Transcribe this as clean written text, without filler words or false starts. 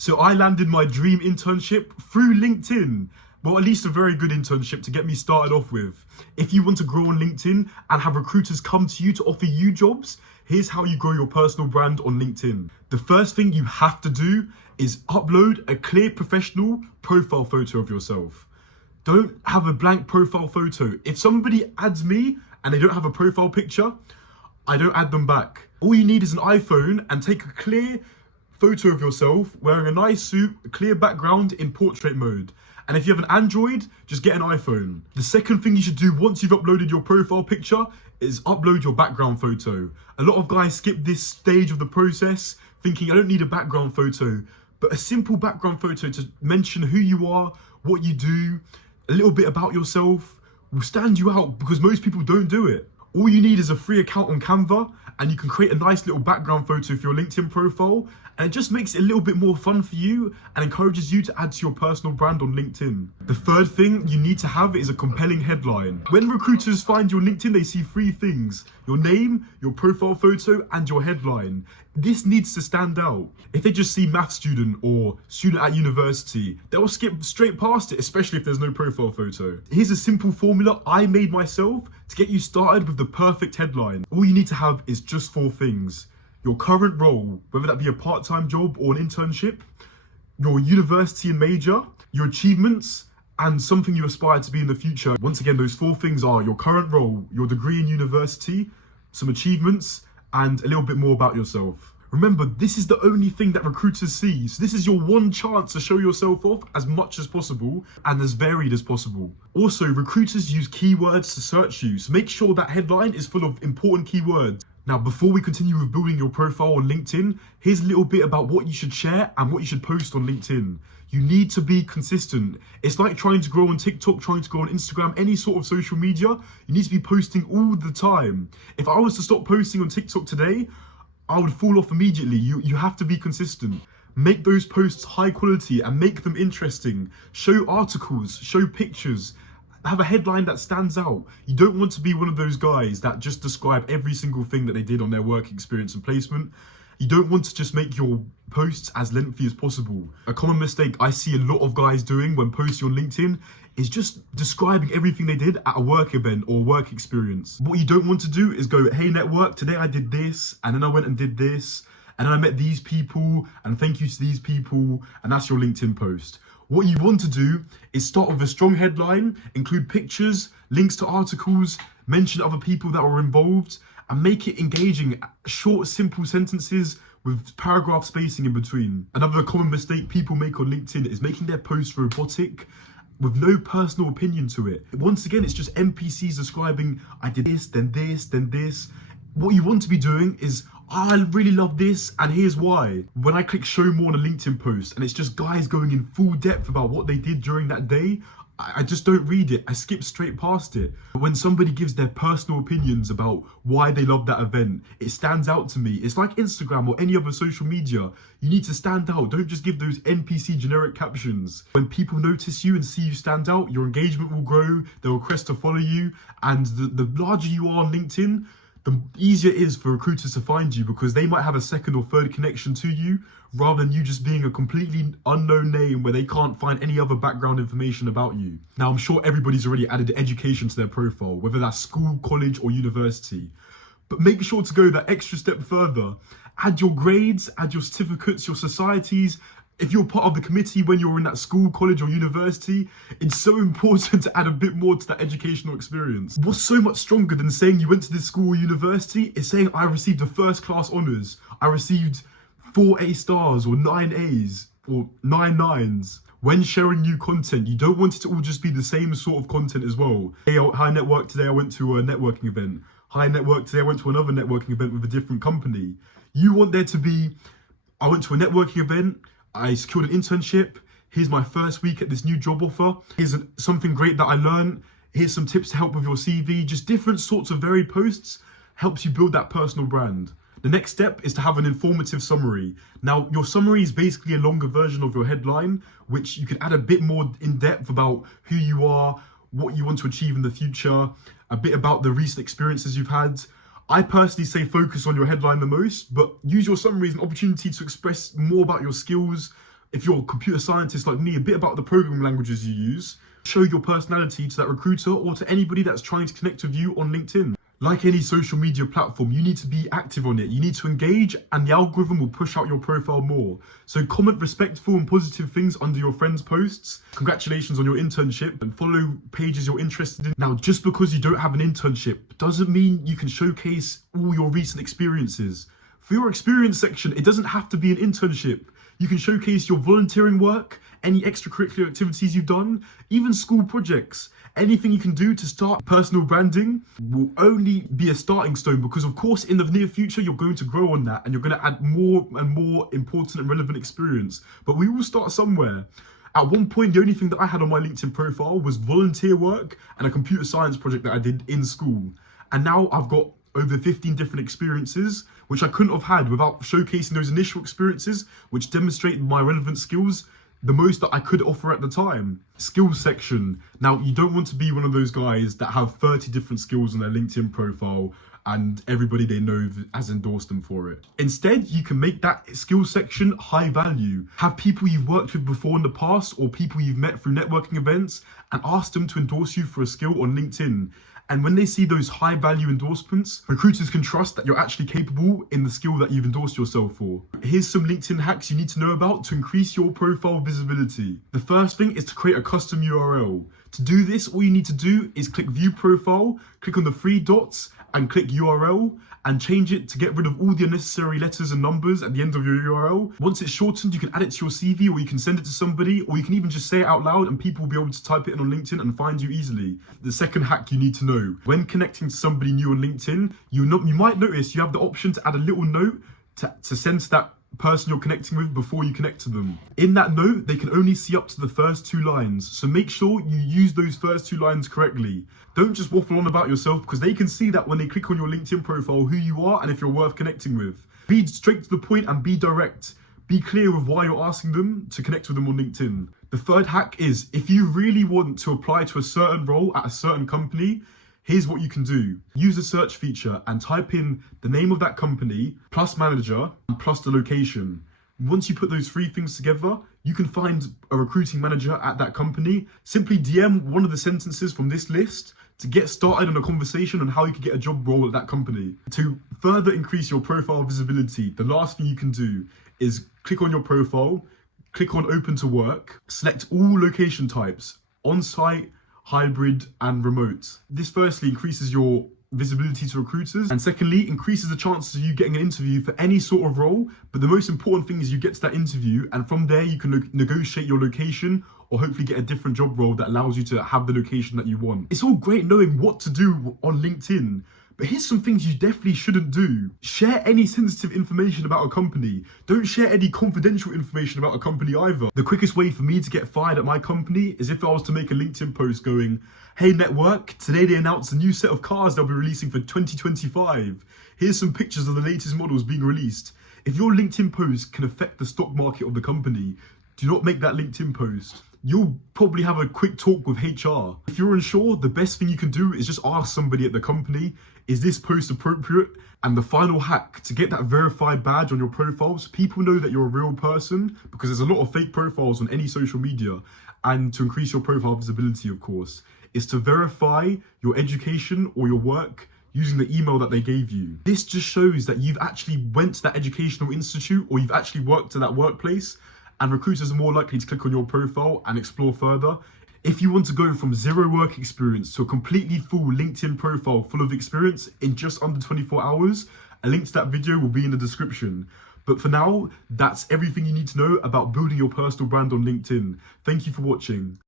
So I landed my dream internship through LinkedIn. Well, at least a very good internship to get me started off with. If you want to grow on LinkedIn and have recruiters come to you to offer you jobs, here's how you grow your personal brand on LinkedIn. The first thing you have to do is upload a clear professional profile photo of yourself. Don't have a blank profile photo. If somebody adds me and they don't have a profile picture, I don't add them back. All you need is an iPhone and take a clear photo of yourself wearing a nice suit, a clear background in portrait mode. And if you have an Android, just get an iPhone. The second thing you should do once you've uploaded your profile picture is upload your background photo. A lot of guys skip this stage of the process thinking I don't need a background photo, but a simple background photo to mention who you are, what you do, a little bit about yourself will stand you out because most people don't do it. All you need is a free account on Canva and you can create a nice little background photo for your LinkedIn profile, and it just makes it a little bit more fun for you and encourages you to add to your personal brand on LinkedIn. The third thing you need to have is a compelling headline. When recruiters find your LinkedIn, they see three things: your name, your profile photo, and your headline. This needs to stand out. If they just see math student or student at university, they'll skip straight past it, especially if there's no profile photo. Here's a simple formula I made myself to get you started with the perfect headline. All you need to have is just four things: your current role, whether that be a part-time job or an internship, your university and major, your achievements, and something you aspire to be in the future. Once again, those four things are your current role, your degree in university, some achievements, and a little bit more about yourself. Remember, this is the only thing that recruiters see. So this is your one chance to show yourself off as much as possible and as varied as possible. Also, recruiters use keywords to search you, so make sure that headline is full of important keywords. Now, before we continue with building your profile on LinkedIn, here's a little bit about what you should share and what you should post on LinkedIn. You need to be consistent. It's like trying to grow on TikTok, trying to grow on Instagram, any sort of social media. You need to be posting all the time. If I was to stop posting on TikTok today, I would fall off immediately. You have to be consistent. Make those posts high quality and make them interesting. Show articles, show pictures. Have a headline that stands out. You don't want to be one of those guys that just describe every single thing that they did on their work experience and placement. You don't want to just make your posts as lengthy as possible. A common mistake I see a lot of guys doing when posting on LinkedIn is just describing everything they did at a work event or work experience. What you don't want to do is go, hey network, today I did this, and then I went and did this, and then I met these people, and thank you to these people, and that's your LinkedIn post. What you want to do is start with a strong headline, include pictures, links to articles, mention other people that were involved, and make it engaging, short, simple sentences with paragraph spacing in between. Another common mistake people make on LinkedIn is making their posts robotic with no personal opinion to it. Once again, it's just NPCs describing, I did this, then this, then this. What you want to be doing is, I really love this and here's why. When I click show more on a LinkedIn post and it's just guys going in full depth about what they did during that day, I just don't read it. I skip straight past it. When somebody gives their personal opinions about why they love that event, it stands out to me. It's like Instagram or any other social media. You need to stand out. Don't just give those NPC generic captions. When people notice you and see you stand out, your engagement will grow. They'll request to follow you. And the larger you are on LinkedIn, the easier it is for recruiters to find you because they might have a second or third connection to you rather than you just being a completely unknown name where they can't find any other background information about you. Now, I'm sure everybody's already added education to their profile, whether that's school, college, or university. But make sure to go that extra step further. Add your grades, add your certificates, your societies. If you're part of the committee when you're in that school, college, or university, it's so important to add a bit more to that educational experience. What's so much stronger than saying you went to this school or university is saying I received a first class honours. I received 4 A stars or 9 A's or 9 9s. When sharing new content, you don't want it to all just be the same sort of content as well. Hey, hi network, today I went to a networking event. Hi network, today I went to another networking event with a different company. You want there to be, I went to a networking event, I secured an internship, here's my first week at this new job offer, here's something great that I learned, here's some tips to help with your CV. Just different sorts of varied posts helps you build that personal brand. The next step is to have an informative summary. Now, your summary is basically a longer version of your headline, which you can add a bit more in depth about who you are, what you want to achieve in the future, a bit about the recent experiences you've had. I personally say focus on your headline the most, but use your summary as an opportunity to express more about your skills, If you're a computer scientist like me, a bit about the programming languages you use. Show your personality to that recruiter or to anybody that's trying to connect with you on LinkedIn. Like any social media platform, you need to be active on it. You need to engage, and the algorithm will push out your profile more. So comment respectful and positive things under your friends' posts. Congratulations on your internship, and follow pages you're interested in. Now, just because you don't have an internship doesn't mean you can showcase all your recent experiences. For your experience section, it doesn't have to be an internship. You can showcase your volunteering work, any extracurricular activities you've done, even school projects. Anything you can do to start personal branding will only be a starting stone, because of course in the near future you're going to grow on that and you're going to add more and more important and relevant experience. But we will start somewhere. At one point, the only thing that I had on my LinkedIn profile was volunteer work and a computer science project that I did in school. And now I've got over 15 different experiences, which I couldn't have had without showcasing those initial experiences, which demonstrate my relevant skills the most that I could offer at the time. Skills section. Now, you don't want to be one of those guys that have 30 different skills on their LinkedIn profile and everybody they know has endorsed them for it. Instead, you can make that skills section high value. Have people you've worked with before in the past or people you've met through networking events and ask them to endorse you for a skill on LinkedIn. And when they see those high value endorsements, recruiters can trust that you're actually capable in the skill that you've endorsed yourself for. Here's some LinkedIn hacks you need to know about to increase your profile visibility. The first thing is to create a custom URL. To do this, all you need to do is click view profile, click on the three dots and click URL, and change it to get rid of all the unnecessary letters and numbers at the end of your URL. Once it's shortened, you can add it to your CV, or you can send it to somebody, or you can even just say it out loud and people will be able to type it in on LinkedIn and find you easily. The second hack you need to know: when connecting to somebody new on LinkedIn, you might notice you have the option to add a little note to send to that person you're connecting with before you connect to them. In that note, they can only see up to the first 2 lines, so make sure you use those first 2 lines correctly. Don't just waffle on about yourself, because they can see that when they click on your LinkedIn profile who you are and if you're worth connecting with. Be straight to the point and be direct. Be clear with why you're asking them to connect with them on LinkedIn. The third hack is, if you really want to apply to a certain role at a certain company, here's what you can do. Use the search feature and type in the name of that company, plus manager, and plus the location. Once you put those 3 things together, you can find a recruiting manager at that company. Simply DM one of the sentences from this list to get started on a conversation on how you can get a job role at that company. To further increase your profile visibility, the last thing you can do is click on your profile, click on open to work, select all location types, on-site, hybrid and remote. This firstly increases your visibility to recruiters, and secondly increases the chances of you getting an interview for any sort of role. But the most important thing is you get to that interview, and from there you can negotiate your location or hopefully get a different job role that allows you to have the location that you want. It's all great knowing what to do on LinkedIn, but here's some things you definitely shouldn't do. Share any sensitive information about a company. Don't share any confidential information about a company either. The quickest way for me to get fired at my company is if I was to make a LinkedIn post going, "Hey network, today they announced a new set of cars they'll be releasing for 2025. Here's some pictures of the latest models being released." If your LinkedIn post can affect the stock market of the company, do not make that LinkedIn post. You'll probably have a quick talk with HR. If you're unsure, the best thing you can do is just ask somebody at the company, is this post appropriate? And the final hack, to get that verified badge on your profile so people know that you're a real person, because there's a lot of fake profiles on any social media, and to increase your profile visibility, of course, is to verify your education or your work using the email that they gave you. This just shows that you've actually went to that educational institute or you've actually worked at that workplace, and recruiters are more likely to click on your profile and explore further. If you want to go from 0 work experience to a completely full LinkedIn profile full of experience in just under 24 hours, a link to that video will be in the description. But for now, that's everything you need to know about building your personal brand on LinkedIn. Thank you for watching.